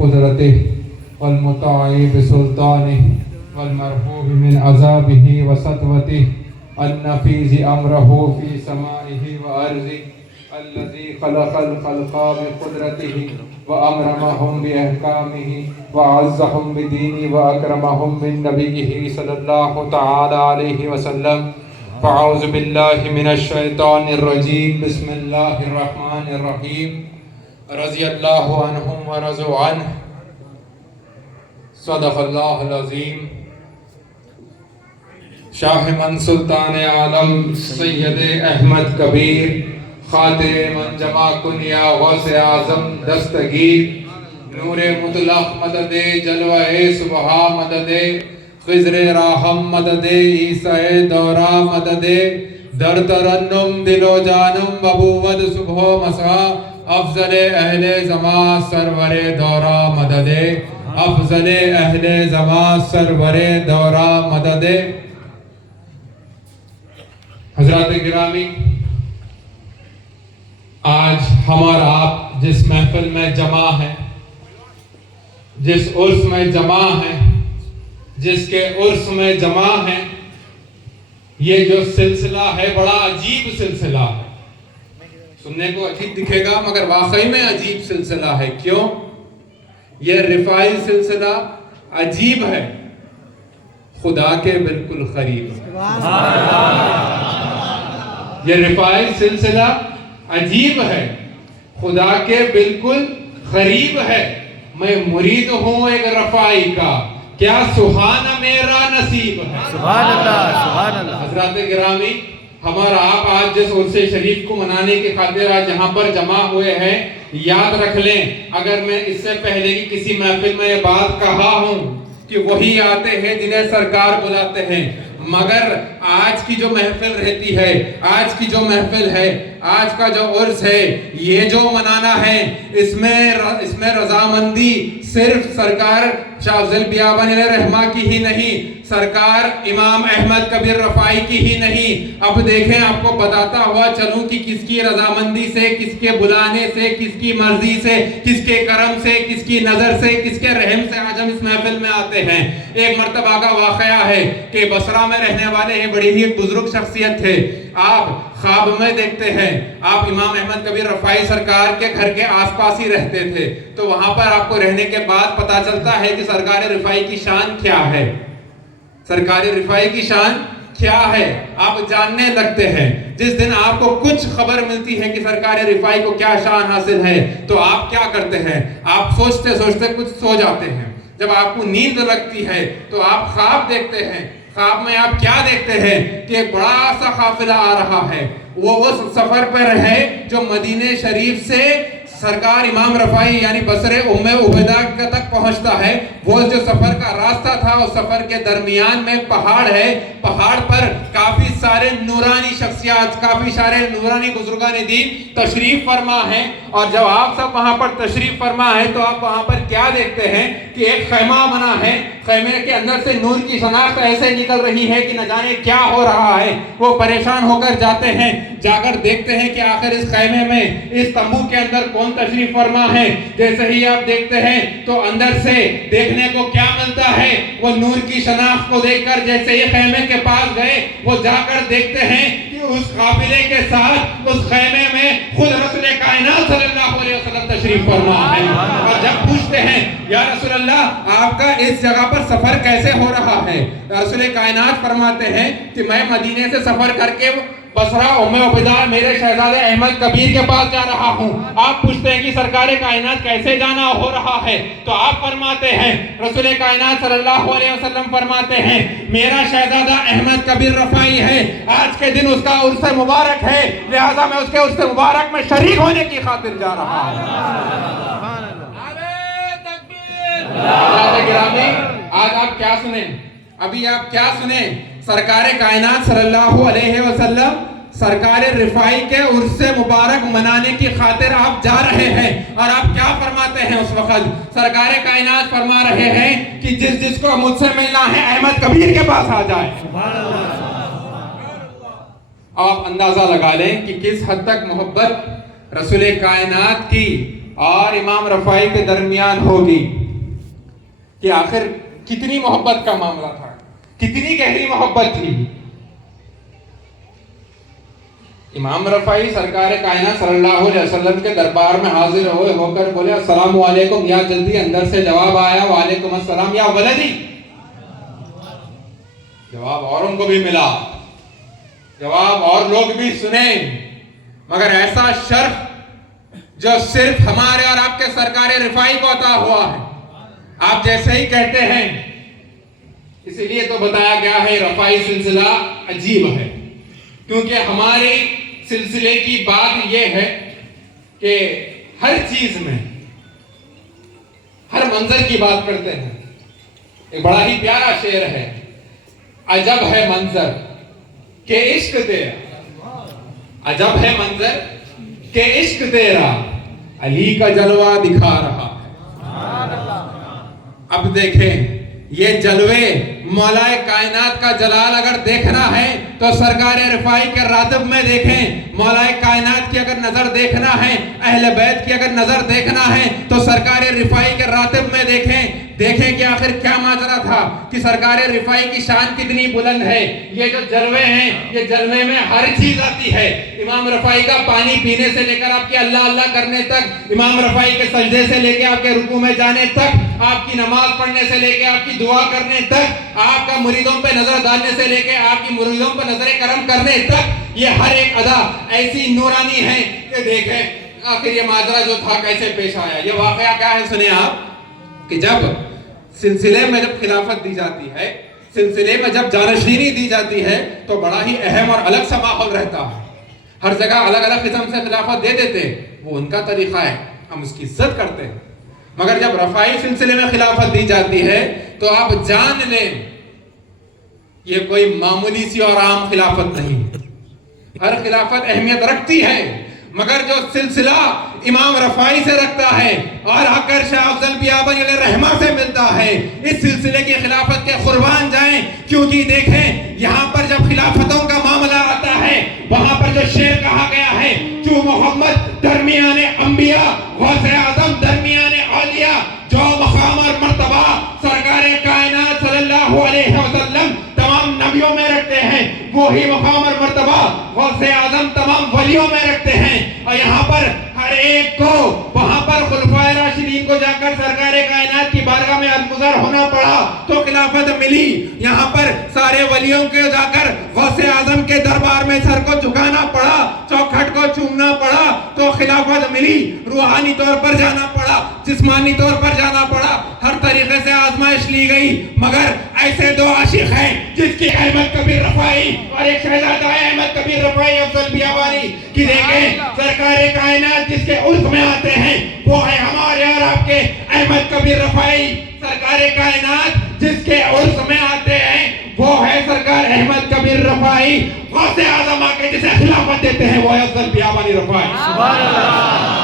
بقدرته والمطاع بسلطانه والمرفوع من عذابه وسطوته النفيذ أمره في سمائه وأرضه الذي خلق الخلق بقدرته وأمرهم بإحكامه وعزهم بدينه وأكرمهم من نبيه صلى الله تعالى عليه وسلم. فأعوذ بالله من الشيطان الرجيم. بسم الله الرحمن الرحيم. رضي الله عنهم ورضوا عنه. صدق الله العظيم. شاہ من سلطان عالم سید احمد کبیر خاطر من جمع کنیا غوث اعظم دستگیر نور مطلق مدد جلوہ صبح مدد خضر راہم مدد عیسیٰ دورہ مدد در ترنم دل و جانم ببوت صبح و مساء افضل اہل زمان سرور دورہ مدد افضل اہل زمان سرور دورہ مدد. حضرات گرامی، آج ہم اور آپ جس محفل میں جمع ہیں، جس عرس میں جمع ہیں، جس کے عرس میں جمع ہیں، یہ جو سلسلہ ہے بڑا عجیب سلسلہ ہے. سننے کو عجیب دکھے گا مگر واقعی میں عجیب سلسلہ ہے. کیوں؟ یہ رفاعی سلسلہ عجیب ہے، خدا کے بالکل قریب ہے. یہ رفاعی سلسلہ عجیب ہے، خدا کے بالکل قریب ہے. میں مرید ہوں ایک رفاعی کا، کیا سبحانہ میرا نصیب ہے. سبحان اللہ، سبحان اللہ. حضرات گرامی، ہمارا آپ آج جس عرس شریف کو منانے کی خاطر آج یہاں پر جمع ہوئے ہیں، یاد رکھ لیں اگر میں اس سے پہلے کی کسی محفل میں یہ بات کہا ہوں کہ وہی آتے ہیں جنہیں سرکار بلاتے ہیں، مگر آج کی جو محفل رہتی ہے، آج کی جو محفل ہے، آج کا جو عرس ہے، یہ جو منانا ہے، اس میں رضامندی صرف سرکار شاہ افضل بیابانی علیہ رحمہ کی ہی نہیں، سرکار امام احمد کبیر رفاعی کی ہی نہیں. اب دیکھیں، آپ کو بتاتا ہوا چلوں کہ کس کی رضامندی سے، کس کے بلانے سے، کس کی مرضی سے، کس کے کرم سے، کس کی نظر سے، کس کے رحم سے آج ہم اس محفل میں آتے ہیں. ایک مرتبہ کا واقعہ ہے کہ بصرہ میں رہنے والے ہیں، بڑی ہی بزرگ شخصیت تھے. آپ خواب میں دیکھتے ہیں، آپ امام احمد کبیر رفاعی سرکار کے گھر کے آس پاس ہی رہتے تھے، تو وہاں پر آپ کو رہنے کے بعد پتا چلتا ہے کہ سرکار رفاعی کی شان کیا ہے. سرکار رفاعی کی شان کیا ہے آپ جاننے لگتے ہیں. جس دن آپ کو کچھ خبر ملتی ہے کہ سرکار رفاعی کو کیا شان حاصل ہے، تو آپ کیا کرتے ہیں؟ آپ سوچتے سوچتے کچھ سو جاتے ہیں. جب آپ کو نیند لگتی ہے تو آپ خواب دیکھتے ہیں. خواب میں آپ کیا دیکھتے ہیں کہ ایک بڑا سا قافلہ آ رہا ہے. وہ اس سفر پر ہے جو مدینہ شریف سے سرکار امام رفاعی یعنی بصرے ام عبیدہ تک پہنچتا ہے. وہ جو سفر کا راستہ تھا، اس سفر کے درمیان میں پہاڑ ہے. پہاڑ پر کافی سارے نورانی شخصیات، کافی سارے نورانی بزرگان دین تشریف فرما ہیں. اور جب آپ سب وہاں پر تشریف فرما ہے تو آپ وہاں پر کیا دیکھتے ہیں کہ ایک خیمہ بنا ہے. خیمے کے اندر سے نور کی شناخت ایسے نکل رہی ہے کہ نہ جانے کیا ہو رہا ہے. وہ پریشان ہو کر جاتے ہیں، جا کر دیکھتے ہیں کہ آخر اس خیمے میں، اس تمبو کے اندر کون تشریف فرما ہے. جیسے ہی آپ دیکھتے ہیں تو اندر سے دیکھنے کو کیا ملتا ہے؟ وہ نور کی شناخت کو دیکھ کر جیسے ہی خیمے کے پاس گئے، وہ جا کر دیکھتے ہیں کہ اس قافلے کے ساتھ اس خیمے میں خود رسول کائنات صلی اللہ علیہ وسلم تشریف فرما ہے. اور جب پوچھتے ہیں یا رسول اللہ آپ کا اس جگہ پر سفر کیسے ہو رہا ہے، رسول کائنات فرماتے ہیں کہ میں مدینے سے سفر کر کے بصرہ ام عبیدہ میرے شہزادے احمد کبیر کے پاس جا رہا ہوں. آپ پوچھتے ہیں کہ سرکار کائنات کیسے جانا ہو رہا ہے، تو آپ فرماتے ہیں، رسول کائنات صلی اللہ علیہ وسلم فرماتے ہیں میرا شہزادہ احمد کبیر رفاعی ہے، آج کے دن اس کا عرس مبارک ہے، لہذا میں اس کے عرس مبارک میں شریک ہونے کی خاطر جا رہا ہوں. گرامی، آج آپ کیا سنیں؟ ابھی آپ کیا سنیں؟ سرکار کائنات صلی اللہ علیہ وسلم سرکار رفاعی کے عرس مبارک منانے کی خاطر آپ جا رہے ہیں. اور آپ کیا فرماتے ہیں اس وقت؟ سرکار کائنات فرما رہے ہیں کہ جس جس کو مجھ سے ملنا ہے احمد کبیر کے پاس آ جائے. آپ اندازہ لگا لیں کہ کس حد تک محبت رسول کائنات کی اور امام رفاعی کے درمیان ہوگی کہ آخر کتنی محبت کا معاملہ تھا, کتنی گہری محبت تھی. امام رفاعی سرکار کائنات صلی اللہ علیہ وسلم کے دربار میں حاضر ہوئے ہو کر بولے السلام علیکم, یا جلدی اندر سے جواب آیا وعلیکم السلام یا ولدی. جواب اوروں کو بھی ملا, جواب اور لوگ بھی سنیں, مگر ایسا شرف جو صرف ہمارے اور آپ کے سرکار رفاعی کو عطا ہوا ہے. آپ جیسے ہی کہتے ہیں, اسی لیے تو بتایا گیا ہے رفاعی سلسلہ عجیب ہے, کیونکہ ہمارے سلسلے کی بات یہ ہے کہ ہر چیز میں ہر منظر کی بات کرتے ہیں. ایک بڑا ہی پیارا شعر ہے, عجب ہے منظر کہ عشق تیرا, عجب ہے منظر کہ عشق تیرا علی کا جلوہ دکھا رہا ہے. اب دیکھیں یہ جلوے مولا کائنات کا جلال اگر دیکھنا ہے تو سرکار رفاعی کے راتب میں دیکھیں. مولا کائنات کی اگر نظر دیکھنا ہے, اہل بیت کی اگر نظر دیکھنا ہے تو سرکار رفاعی کے راتب میں دیکھیں. دیکھیں کہ آخر کیا ماجرا تھا, کہ سرکار رفاعی کی شان کتنی بلند ہے. یہ جو جلوے ہیں, یہ جلوے میں ہر چیز آتی ہے. امام رفاعی کا پانی پینے سے لے کر آپ کے اللہ اللہ کرنے تک, امام رفاعی کے سجدے سے لے کے آپ کے رکوع میں جانے تک, آپ کی نماز پڑھنے سے لے کے آپ کی دعا کرنے تک, آپ کا مریدوں پہ نظر ڈالنے سے لے کے آپ کی مریدوں پہ نظر کرم کرنے تک, یہ ہر ایک ادا ایسی نورانی ہے کہ دیکھیں آخر یہ ماجرا جو تھا کیسے پیش آیا. یہ واقعہ کیا ہے سنیں آپ, کہ جب سلسلے میں جب خلافت دی جاتی ہے, سلسلے میں جب جانشینی دی جاتی ہے تو بڑا ہی اہم اور الگ سا ماحول رہتا ہے. ہر جگہ الگ الگ قسم سے خلافت دے دیتے, وہ ان کا طریقہ ہے, ہم اس کی عزت کرتے ہیں. مگر جب رفاعی سلسلے میں خلافت دی جاتی ہے تو آپ جان لیں یہ کوئی معمولی سی اور عام خلافت نہیں. ہر خلافت اہمیت رکھتی ہے, مگر جو سلسلہ امام رفاعی سے رکھتا ہے اور آ کر شاہ افضل بیابانی علیہ رحمہ سے ملتا ہے, اس سلسلے کی خلافت کے قربان جائیں. کیونکہ دیکھیں یہاں پر جب خلافتوں کا معاملہ آتا ہے, وہاں پر جو شعر کہا گیا ہے, جو محمد درمیان انبیاء غوث اعظم درمیان اولیاء, جو مقام اور مرتبہ سرکار کائنات صلی اللہ علیہ وسلم تمام نبیوں میں رکھتے ہیں, وہی مقام اور مرتبہ غوث اعظم تمام ولیوں میں رکھتے ہیں. اور یہاں پر ہر ایک کو وہاں پر خلفائے راشدین کو جا کر سرکار کائنات کی بارگاہ میں عرضگزار ہونا پڑا تو خلافت ملی. یہاں پر سارے ولیوں کے جا کر غوث اعظم کے دربار میں سر کو جھکانا پڑا, چوکھٹ کو چومنا پڑا تو خلافت ملی. روحانی طور پر جانا پڑا, جسمانی طور پر جانا پڑا, ہر طریقے سے آزمائش لی گئی. مگر ایسے دو عاشق ہیں جس کی احمد کبیر رفاعی اور ایک شہزادہ احمد کبیر رفاعی افضل بیابانی کی, دیکھیں سرکار کائنات جس کے عرف میں آتے ہیں وہ ہے ہمارے اور آپ کے احمد کبیر رفاعی. سرکار کائنات جس کے عرف میں آتے ہیں وہ ہے سرکار احمد کبیر رفاعی. غوث اعظم آ کے جسے خلافت دیتے ہیں وہ ہے افضل بیابانی رفاعی. سبحان اللہ.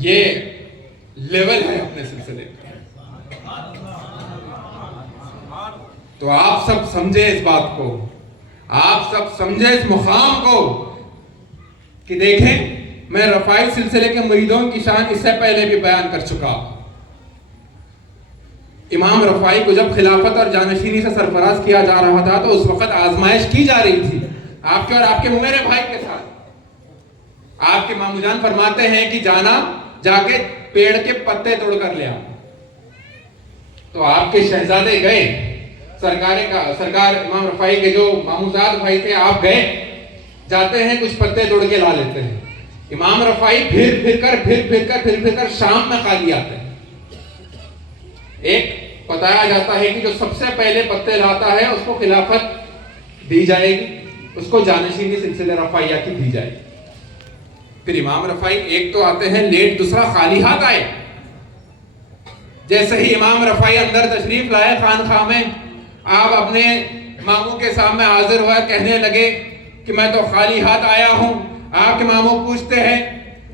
یہ لیول ہے اپنے سلسلے کا. تو آپ سب سمجھے اس بات کو, آپ سب سمجھے اس مقام کو کہ دیکھیں میں رفاعی سلسلے کے مریدوں کی شان اس سے پہلے بھی بیان کر چکا. امام رفاعی کو جب خلافت اور جانشینی سے سرفراز کیا جا رہا تھا تو اس وقت آزمائش کی جا رہی تھی آپ کے اور آپ کے میرے بھائی کے ساتھ. آپ کے مامو جان فرماتے ہیں کہ جانا جا کے پیڑ کے پتے توڑ کر لیا. تو آپ کے شہزادے گئے, سرکار امام رفاعی کے جو ماموزاد بھائی تھے, آپ گئے, جاتے ہیں کچھ پتے توڑ کے لا لیتے ہیں. امام رفاعی پھر کر شام میں خالی آتے ہیں. ایک بتایا جاتا ہے کہ جو سب سے پہلے پتے لاتا ہے اس کو خلافت دی جائے گی, اس کو جانشینی سلسلے رفاعیہ کی دی جائے گی. پھر امام رفاعی ایک تو آتے ہیں لیٹ, دوسرا خالی ہاتھ آئے. جیسے ہی امام رفاعی اندر تشریف لائے خانقاہ میں, آپ اپنے ماموں کے سامنے حاضر ہوا, کہنے لگے کہ میں تو خالی ہاتھ آیا ہوں. آپ کے ماموں پوچھتے ہیں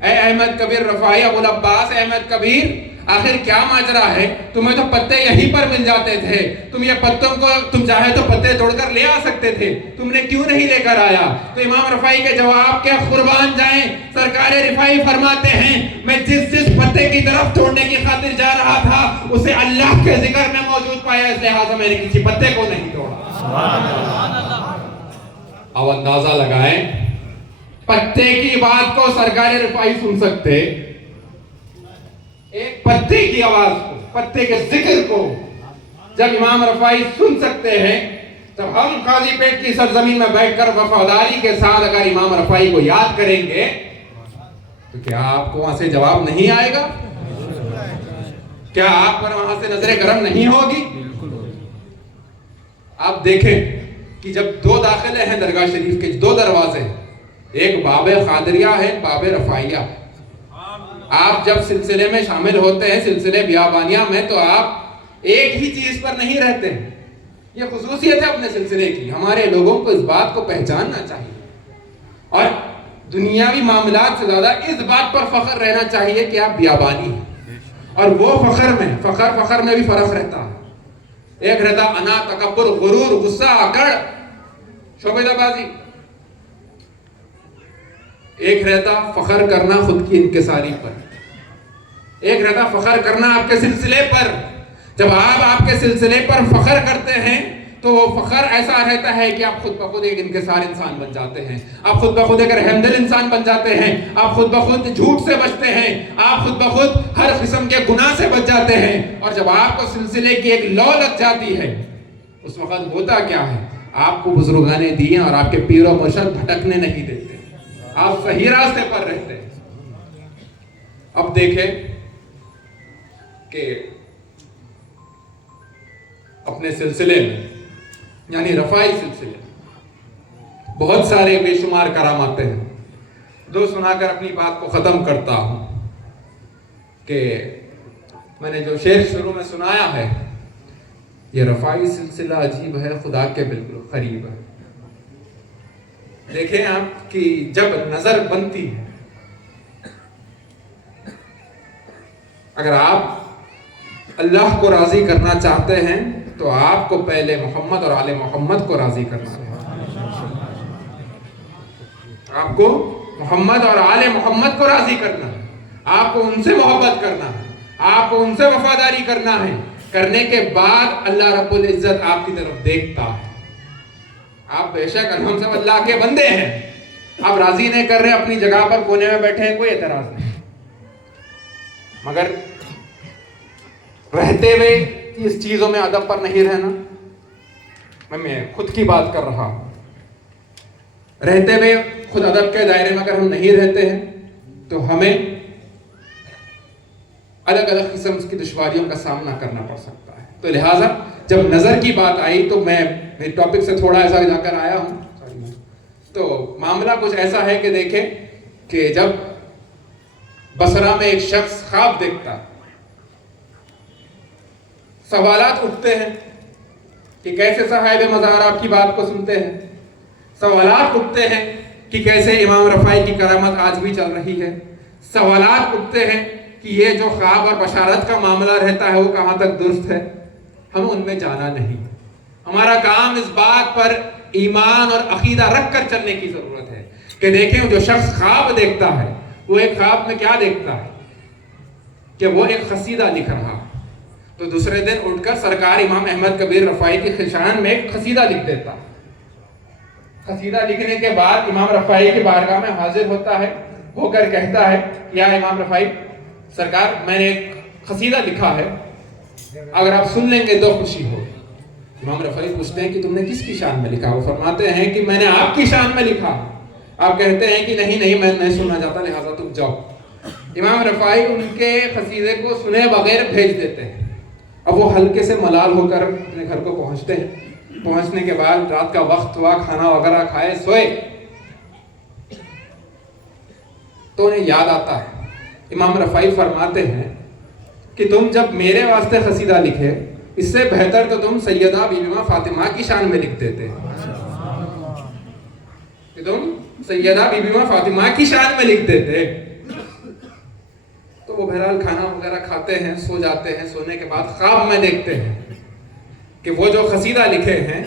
اے احمد کبیر رفاعی, ابو العباس احمد کبیر, آخر کیا ماجرا ہے؟ تمہیں تو پتے یہیں پر مل جاتے تھے، تم یہ پتوں کو تم چاہے تو پتے توڑ کر لے آ سکتے تھے، تم نے کیوں نہیں لے کر آیا؟ تو امام رفاعی کے جواب کے قربان جائیں، سرکار رفاعی فرماتے ہیں میں جس پتے کی طرف توڑنے کی خاطر جا رہا تھا اسے اللہ کے ذکر میں موجود پایا، اس لحاظ میں نے کسی پتے کو نہیں توڑا۔ اب اندازہ لگائیں پتے کی بات کو سرکار رفاعی سن سکتے، ایک پتے کی آواز کو، پتے کے ذکر کو جب امام رفاعی سن سکتے ہیں، جب ہم خالی پیٹ کی سرزمین میں بیٹھ کر وفاداری کے ساتھ اگر امام رفاعی کو یاد کریں گے تو کیا آپ کو وہاں سے جواب نہیں آئے گا؟ کیا آپ پر وہاں سے نظر کرم نہیں ہوگی؟ آپ دیکھیں کہ جب دو داخلے ہیں درگاہ شریف کے، دو دروازے، ایک باب قادریہ ہے، باب رفاعیہ۔ آپ جب سلسلے میں شامل ہوتے ہیں، سلسلے بیابانیہ میں، تو آپ ایک ہی چیز پر نہیں رہتے ہیں۔ یہ خصوصیت ہے اپنے سلسلے کی، ہمارے لوگوں کو اس بات کو پہچاننا چاہیے اور دنیاوی معاملات سے زیادہ اس بات پر فخر رہنا چاہیے کہ آپ بیابانی ہیں۔ اور وہ فخر میں بھی فرق رہتا ہے، ایک رہتا انا، تکبر، غرور، غصہ، اکڑ، شعبہ بازی، ایک رہتا فخر کرنا خود کی انکساری پر، ایک رہتا فخر کرنا آپ کے سلسلے پر۔ جب آپ کے سلسلے پر فخر کرتے ہیں تو وہ فخر ایسا رہتا ہے کہ آپ خود بخود ایک انکسار انسان بن جاتے ہیں، آپ خود بخود ایک رحمدل انسان بن جاتے ہیں، آپ خود بخود جھوٹ سے بچتے ہیں، آپ خود بخود ہر قسم کے گناہ سے بچ جاتے ہیں۔ اور جب آپ کو سلسلے کی ایک لو لگ جاتی ہے اس وقت ہوتا کیا ہے؟ آپ کو بزرگان دین اور آپ کے پیر و مرشد بھٹکنے نہیں دیتے، آپ صحیح راستے پر رہتے ہیں۔ اب دیکھیں کہ اپنے سلسلے میں یعنی رفاعی سلسلے بہت سارے بے شمار کرامات ہیں۔ دو سنا کر اپنی بات کو ختم کرتا ہوں کہ میں نے جو شعر شروع میں سنایا ہے، یہ رفاعی سلسلہ عجیب ہے، خدا کے بالکل قریب ہے۔ دیکھیں آپ کی جب نظر بنتی ہے، اگر آپ اللہ کو راضی کرنا چاہتے ہیں تو آپ کو پہلے محمد اور آل محمد کو راضی کرنا ہے۔ آپ کو محمد اور آل محمد کو راضی کرنا ہے، آپ کو ان سے محبت کرنا ہے، آپ کو ان سے وفاداری کرنا ہے۔ کرنے کے بعد اللہ رب العزت آپ کی طرف دیکھتا ہے۔ آپ بے شک ہم سب اللہ کے بندے ہیں، آپ راضی نہیں کر رہے، اپنی جگہ پر کونے میں بیٹھے ہیں، کوئی اعتراض نہیں، مگر رہتے ہوئے اس چیزوں میں ادب پر نہیں رہنا۔ میں خود کی بات کر رہا ہوں، رہتے ہوئے خود ادب کے دائرے میں اگر ہم نہیں رہتے ہیں تو ہمیں الگ الگ قسم کی دشواریوں کا سامنا کرنا پڑ سکتا ہے۔ تو لہٰذا جب نظر کی بات آئی تو میں ٹاپک سے تھوڑا ایسا جا کر آیا ہوں، تو معاملہ کچھ ایسا ہے کہ دیکھیں کہ جب بصرہ میں ایک شخص خواب دیکھتا، سوالات اٹھتے ہیں کہ کیسے صاحب مزار آپ کی بات کو سنتے ہیں، سوالات اٹھتے ہیں کہ کیسے امام رفاعی کی کرامت آج بھی چل رہی ہے، سوالات اٹھتے ہیں کہ یہ جو خواب اور بشارت کا معاملہ رہتا ہے وہ کہاں تک درست ہے۔ ہم ان میں جانا نہیں، ہمارا کام اس بات پر ایمان اور عقیدہ رکھ کر چلنے کی ضرورت ہے کہ دیکھیں جو شخص خواب دیکھتا ہے وہ ایک خواب میں کیا دیکھتا ہے کہ وہ ایک قصیدہ لکھ رہا ہے، تو دوسرے دن اٹھ کر سرکار امام احمد کبیر رفاعی کی شان میں ایک قصیدہ لکھ دیتا ہے۔ قصیدہ لکھنے کے بعد امام رفاعی کی بارگاہ میں حاضر ہوتا ہے، ہو کر کہتا ہے یا امام رفاعی سرکار میں نے ایک قصیدہ لکھا ہے، اگر آپ سن لیں گے تو خوشی ہو۔ امام رفاعی پوچھتے ہیں کہ تم نے کس کی شان میں لکھا؟ وہ فرماتے ہیں کہ میں نے آپ کی شان میں لکھا۔ آپ کہتے ہیں کہ نہیں میں نہیں سننا چاہتا، لہٰذا تم جاؤ۔ امام رفاعی ان کے قصیدے کو سنے بغیر بھیج دیتے ہیں۔ اب وہ ہلکے سے ملال ہو کر اپنے گھر کو پہنچتے ہیں، پہنچنے کے بعد رات کا وقت ہوا، کھانا وغیرہ کھائے، سوئے، تو انہیں یاد آتا ہے۔ امام رفاعی فرماتے ہیں کہ تم جب میرے واسطے قصیدہ لکھے، اس سے بہتر تو تم سیدہ بی بی فاطمہ کی شان میں لکھ دیتے، کہ تم سیدہ بی بی فاطمہ کی شان میں لکھ دیتے۔ تو تو وہ بہرحال کھانا وغیرہ کھاتے ہیں، سو جاتے ہیں. سونے کے بعد خواب میں دیکھتے ہیں کہ وہ جو قصیدہ لکھے ہیں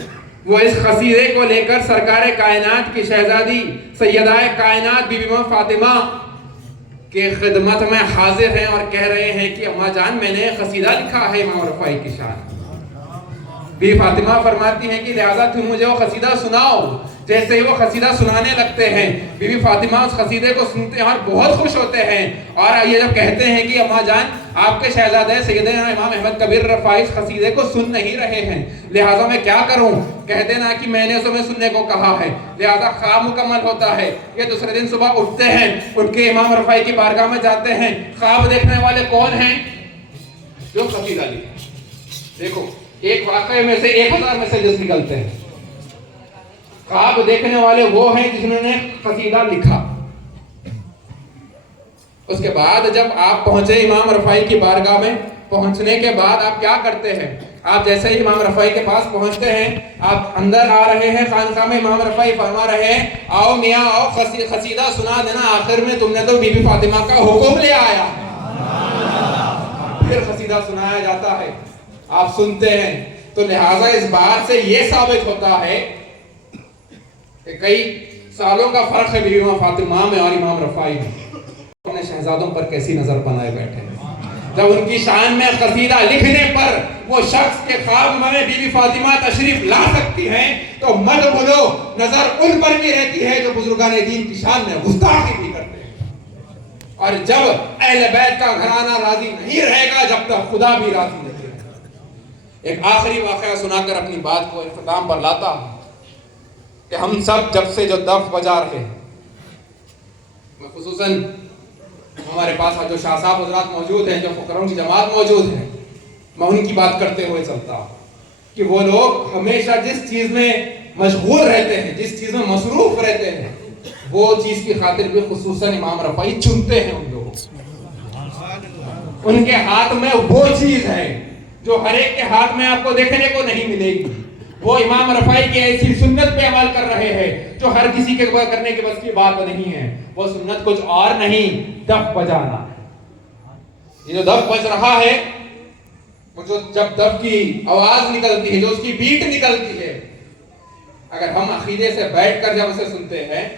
وہ اس قصیدے کو لے کر سرکار کائنات کی شہزادی سیدہ کائنات بی بی فاطمہ کے خدمت میں حاضر ہیں اور کہہ رہے ہیں کہ اماں جان میں نے قصیدہ لکھا ہے امام رفاعی کی شان. بی فاطمہ فرماتی ہیں کہ لہذا تم مجھے وہ قصیدہ سناؤ. جیسے ہی وہ قصیدہ سنانے لگتے ہیں بی بی فاطمہ اس قصیدے کو سنتے ہیں اور بہت خوش ہوتے ہیں اور یہ جب کہتے ہیں کہ اماں جان آپ کے شہزادے سیدنا امام احمد کبیر رفاعی اس قصیدے کو سن نہیں رہے ہیں لہذا میں کیا کروں. کہتے نا کہ میں نے تمہیں سننے کو کہا ہے. لہذا خواب مکمل ہوتا ہے. یہ دوسرے دن صبح اٹھتے ہیں، ان کے امام رفاعی کی بارگاہ میں جاتے ہیں. خواب دیکھنے والے کون ہیں؟ جو قصیدہ لکھا. دیکھو ایک واقعے میں سے 1000 میسجز نکلتے ہیں. خواب دیکھنے والے وہ ہیں جنہوں نے قصیدہ لکھا. اس کے بعد جب آپ پہنچے امام رفاعی کی بارگاہ میں، پہنچنے کے بعد آپ کیا کرتے ہیں؟ آپ جیسے ہی امام رفاعی کے پاس پہنچتے ہیں، آپ اندر آ رہے ہیں خانقاہ میں، امام رفاعی فرما رہے ہیں آؤ میاں آؤ قصیدہ سنا دینا، آخر میں تم نے تو بی بی فاطمہ کا حکم لے آیا. پھر قصیدہ سنایا جاتا ہے، آپ سنتے ہیں. تو لہٰذا اس بات سے یہ ثابت ہوتا ہے کہ کئی سالوں کا فرق ہے بی بی فاطمہ میں اور امام رفاعی میں. اپنے شہزادوں پر کیسی نظر بنائے بیٹھے ہیں. جب ان کی شان میں قصیدہ لکھنے پر وہ شخص کے خواب میں بی بی فاطمہ تشریف لا سکتی ہیں تو مت بھولو نظر ان پر بھی رہتی ہے جو بزرگان دین کی شان میں گستاخی بھی کرتے ہیں. اور جب اہل بیت کا گھرانہ راضی نہیں رہے گا جب تک خدا بھی راضی نہیں رہے گا. ایک آخری واقعہ سنا کر اپنی بات کو اختتام پر لاتا ہوں کہ ہم سب جب سے جو دف بجا رہے ہیں، خصوصاً ہمارے پاس جو شاہ صاحب حضرات موجود ہیں، جو فقراؤں کی جماعت موجود ہے، میں ان کی بات کرتے ہوئے چلتا ہوں کہ وہ لوگ ہمیشہ جس چیز میں مشغول رہتے ہیں، جس چیز میں مصروف رہتے ہیں، وہ چیز کی خاطر بھی خصوصاً امام رفاعی چنتے ہیں. ان لوگوں ان کے ہاتھ میں وہ چیز ہے جو ہر ایک کے ہاتھ میں آپ کو دیکھنے کو نہیں ملے گی. وہ امام رفاعی کی ایسی سنت پہ عمل کر رہے ہیں جو ہر کسی کے کرنے کے بس کی بات نہیں ہے. وہ سنت کچھ اور نہیں، دف بجانا. یہ جو دف بج رہا ہے، وہ جو جب دف کی آواز نکلتی ہے، جو اس کی بیٹ نکلتی ہے، اگر ہم عقیدے سے بیٹھ کر جب اسے سنتے ہیں،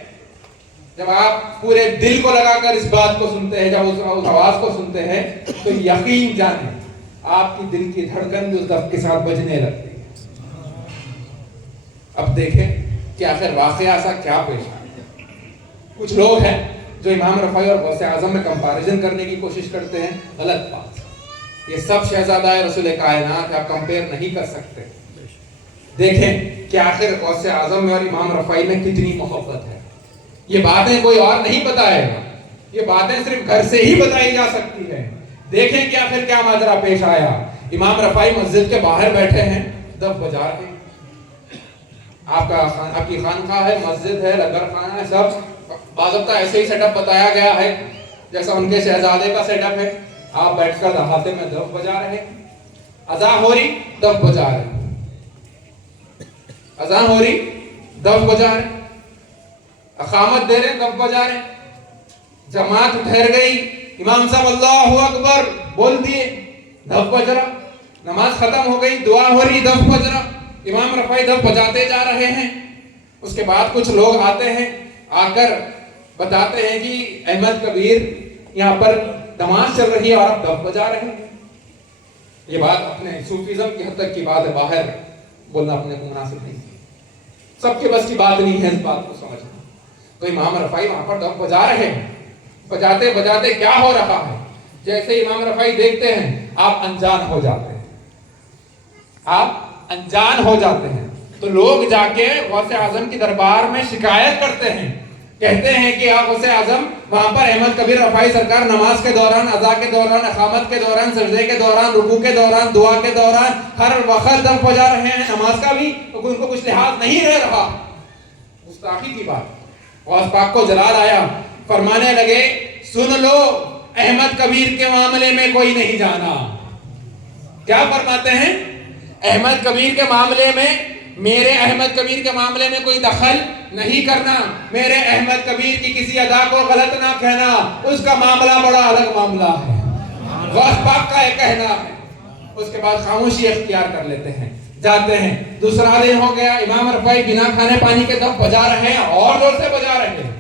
جب آپ پورے دل کو لگا کر اس بات کو سنتے ہیں، جب اس آواز کو سنتے ہیں، تو یقین جانیں آپ کی دل کی دھڑکن بھی اس دف کے ساتھ بجنے لگتی ہے. اب دیکھیں کہ آخر واقعہ ایسا کیا پیش آیا. کچھ لوگ ہیں جو امام رفاعی اور غوث اعظم میں کمپیریزن کرنے کی کوشش کرتے ہیں. غلط بات. یہ سب شہزادہ رسول کائنات ہے، آپ کمپیئر نہیں کر سکتے. دیکھیں کہ آخر غوث اعظم میں اور امام رفاعی میں کتنی محبت ہے. یہ باتیں کوئی اور نہیں بتائے گا، یہ باتیں صرف گھر سے ہی بتائی جا سکتی ہے. دیکھیں کہ آخر کیا ماجرا پیش آیا. امام رفاعی مسجد کے باہر بیٹھے ہیں، دف بجا رہے ہیں. آپ کی خانقاہ ہے، مسجد ہے، لنگر خانہ ہے، سب باضابطہ ایسے ہی سیٹ اپ بتایا گیا ہے جیسا ان کے شہزادے کا سیٹ اپ ہے. آپ بیٹھ کر دہاتے میں دف بجا رہے ہیں. اذان ہو رہی، دف بجا رہے ہیں. اذان ہو رہی، دف بجا رہے ہیں. اقامت دے رہے ہیں، دف بجا رہے ہیں. جماعت ٹھہر گئی، امام صاحب اللہ اکبر بول دیے، دف بج رہا. نماز ختم ہو گئی، دعا ہو رہی، دف بج رہا. امام رفاعی دف بجاتے جا رہے ہیں. اس کے بعد کچھ لوگ آتے ہیں، آ کر بتاتے ہیں کہ احمد کبیر یہاں پر نماز چل رہی ہے اور آپ دف بجا رہے ہیں. یہ بات اپنے صوفیزم کی حد تک کی بات ہے، باہر بولنا اپنے کو مناسب نہیں. سب کے بس کی بات نہیں ہے اس بات کو سمجھنا. تو امام رفاعی وہاں پر دف بجا رہے ہیں. بجاتے بجاتے کیا ہو رہا ہے، جیسے امام رفاعی دیکھتے ہیں آپ انجان ہو جاتے ہیں. آپ انجان ہو جاتے ہیں تو لوگ جا کے غوث اعظم کی دربار میں شکایت کرتے ہیں. کہتے ہیں کہ آپ غوث اعظم وہاں پر احمد کبیر رفاعی سرکار نماز کے دوران، اذان کے دوران، اقامت کے دوران، سجدے کے دوران، رکوع کے دوران، دعا کے دوران ہر وقت دف بجا رہے ہیں. نماز کا بھی ان کو کچھ لحاظ نہیں رہ رہا. گستاخی کی بات. غوث پاک کو جلال آیا، فرمانے لگے سن لو احمد کبیر کے معاملے میں کوئی نہیں جانا. کیا فرماتے ہیں؟ احمد کبیر کے معاملے میں میرے احمد کبیر کے معاملے میں کوئی دخل نہیں کرنا، میرے احمد کبیر کی کسی ادا کو غلط نہ کہنا، اس کا معاملہ بڑا الگ معاملہ ہے، غوث پاک کا یہ کہنا ہے۔ اس کے بعد خاموشی اختیار کر لیتے ہیں، جاتے ہیں۔ دوسرا دن ہو گیا، امام رفاعی بنا کھانے پانی کے دف بجا رہے ہیں، اور زور سے بجا رہے ہیں۔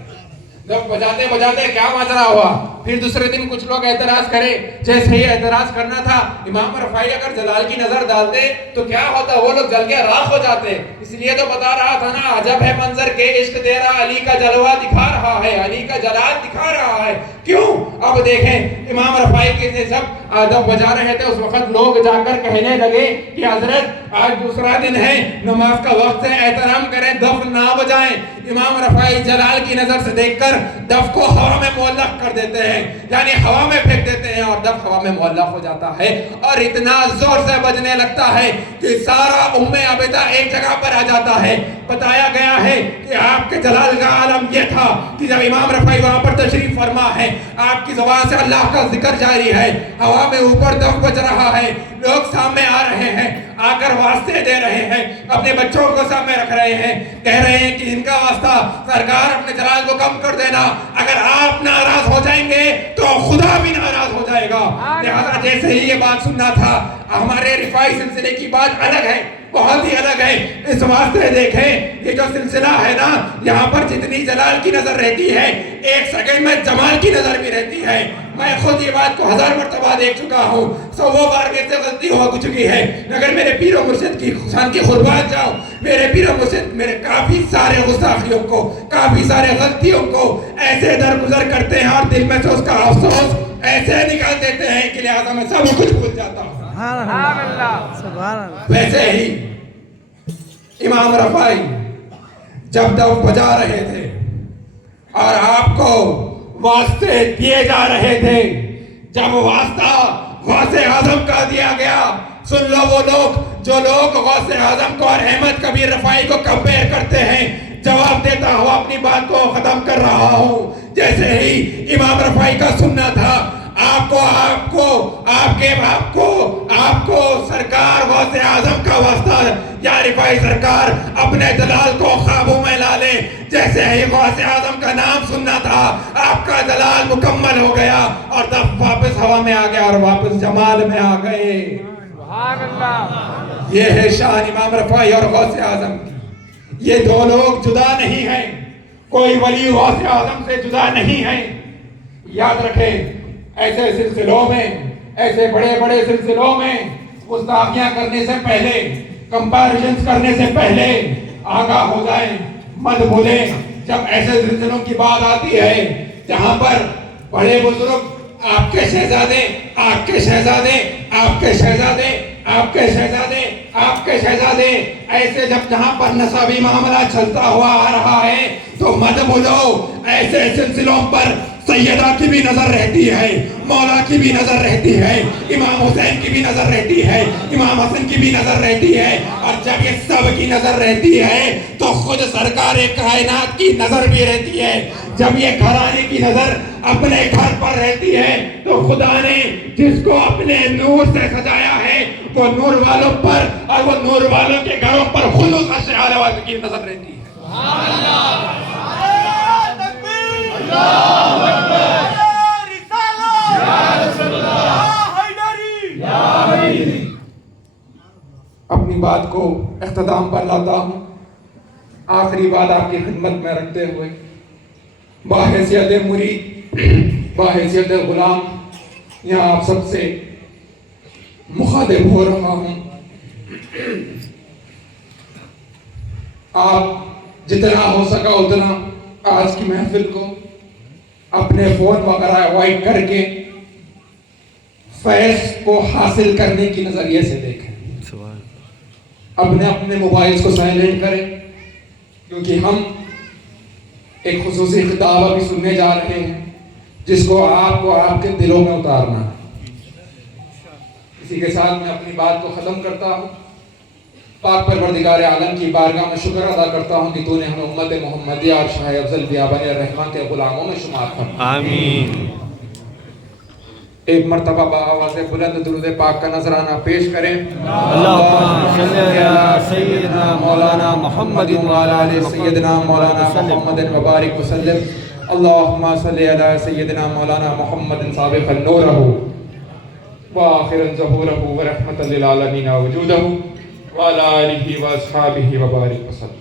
جب بجاتے بجاتے کیا ماجرا ہوا، پھر دوسرے دن کچھ لوگ اعتراض کرے، جیسے ہی اعتراض کرنا تھا، امام رفاعی اگر جلال کی نظر ڈالتے تو کیا ہوتا، وہ لوگ جل کے راکھ ہو جاتے۔ اس لیے تو بتا رہا تھا نا، عجب ہے منظر کے عشق تیرا علی کا جلوہ دکھا رہا ہے، علی کا جلال دکھا رہا ہے۔ کیوں؟ اب دیکھیں امام رفاعی کے جب بجا رہے تھے، اس وقت لوگ جا کر کہنے لگے کہ حضرت آج دوسرا دن ہے، نماز کا وقت ہے، احترام کریں، دف نہ بجائیں۔ امام رفاعی جلال کی نظر سے دیکھ کر دف کو ہوا میں معلق کر دیتے ہیں، یعنی ہوا میں پھینک دیتے ہیں، اور دف ہوا میں معلق ہو جاتا ہے، اور اتنا زور سے بجنے لگتا ہے کہ سارا عابدہ ایک جگہ پر آ جاتا ہے۔ بتایا گیا ہے کہ آپ کے جلال کا عالم یہ تھا کہ جب امام رفاعی وہاں پر تشریف فرما ہے، آپ کی زبان سے اللہ کا ذکر جاری ہے، ہوا میں اوپر دف بج رہا ہے، لوگ سامنے آ رہے ہیں، آ کر واسطے دے رہے ہیں، اپنے بچوں کو سامنے رکھ رہے ہیں، کہہ رہے ہیں کہ ان کا واسطہ سرکار اپنے جلال کو کم کر دینا، اگر آپ ناراض ہو جائیں گے تو خدا بھی ناراض ہو جائے گا۔ لہذا جیسے ہی یہ بات سننا تھا، ہمارے رفاعی سلسلے کی بات الگ ہے، بہت ہی الگ ہے۔ اس واسطے دیکھیں یہ جو سلسلہ ہے نا، یہاں پر جتنی جلال کی نظر رہتی ہے، ایک سیکنڈ میں جمال کی نظر بھی رہتی ہے۔ میں خود یہ بات کو 1000 مرتبہ دیکھ چکا ہوں، 100 بار میرے سے غلطی ہو چکی ہے، مگر میرے پیر و مرشد کی شان کی قربان جاؤ، میرے پیر و مرشد میرے کافی سارے گستاخیوں کو، کافی سارے غلطیوں کو ایسے درگزر کرتے ہیں، اور دل میں سے اس کا افسوس ایسے نکال دیتے ہیں کہ لہذا میں سب کچھ بھول جاتا ہوں۔ سبحان اللہ، سبحان اللہ۔ ویسے ہی امام رفاعی جب دف بجا رہے تھے اور آپ کو واسطے دیے جا رہے تھے، جب واسطہ غوث اعظم کا دیا گیا، سن لو وہ لوگ جو لوگ غوث اعظم کو اور احمد کبیر رفاعی کو کمپیئر کرتے ہیں، جواب دیتا ہوا اپنی بات کو ختم کر رہا ہوں۔ جیسے ہی امام رفاعی کا سننا تھا، آپ کو سرکار غوث اعظم کا واسطہ، یا رفاعی سرکار اپنے جلال کو قابو میں لا لے۔ جیسے ہی غوث اعظم کا نام سننا تھا، آپ کا جلال مکمل ہو گیا، اور دف واپس ہوا میں آ گیا، اور واپس جمال میں آ گئے۔ سبحان اللہ۔ یہ ہے شان امام رفاعی اور غوث اعظم کی۔ یہ دو لوگ جدا نہیں ہیں، کوئی ولی غوث اعظم سے جدا نہیں ہے۔ یاد رکھیں، ایسے سلسلوں میں، ایسے بڑے بڑے سلسلوں میں گستاخیاں کرنے سے پہلے، کمپیریزنز کرنے سے پہلے آگاہ ہو جائیں، مت بھولیں۔ جب ایسے سلسلوں کی بات آتی ہے جہاں پر بڑے بزرگ، آپ کے شہزادے، آپ کے شہزادے، آپ کے شہزادے، آپ کے شہزادے، آپ کے شہزادے، ایسے جب جہاں پر نسبی معاملہ چلتا ہوا آ رہا ہے، تو مت بھولو ایسے سلسلوں پر سیدہ کی بھی نظر رہتی ہے، مولا کی بھی نظر رہتی ہے، امام حسین کی بھی نظر رہتی ہے، امام حسن کی بھی نظر رہتی ہے، اور جب یہ سب کی نظر رہتی ہے تو خود سرکار کائنات کی نظر بھی رہتی ہے۔ جب یہ گھرانے کی نظر اپنے گھر پر رہتی ہے تو خدا نے جس کو اپنے نور سے سجایا ہے، وہ نور والوں پر اور وہ نور والوں کے گھروں پر خلوص اشعال والوں کی نظر رہتی ہے۔ سبحان اللہ، اپنی بات کو اختتام پر لاتا ہوں، آخری بات آپ کی خدمت میں رکھتے ہوئے، باحیثیت مرید، باحیثیت غلام، یہاں آپ سب سے مخاطب ہو رہا ہوں۔ آپ جتنا ہو سکا اتنا آج کی محفل کو اپنے فون وغیرہ اوائڈ کر کے فیض کو حاصل کرنے کی نظریے سے دیکھیں۔ اپنے موبائلز کو سائلنٹ کریں، کیونکہ ہم ایک خصوصی خطاب ابھی سننے جا رہے ہیں جس کو آپ کے دلوں میں اتارنا ہے۔ اسی کے ساتھ میں اپنی بات کو ختم کرتا ہوں۔ پاک پروردگار عالم کی بارگاہ میں شکر ادا کرتا ہوں کہ تو نے ہمیں امت محمدیہ اور شاہ افضل بیابان الرحمہ کے غلاموں میں شمار فرمایا۔ آمین۔ ایک مرتبہ بآواز بلند درود پاک کا نذرانہ پیش کریں. اللهم صل على سيدنا مولانا محمد وعلى آل سیدنا مولانا محمد مبارک وسلم. اللہم صلی علی سیدنا مولانا محمد سابق النورہ وآخر ظہورہ ورحمت للعالمین وجودہ وعلى آلہ واصحابہ وبارک وسلم.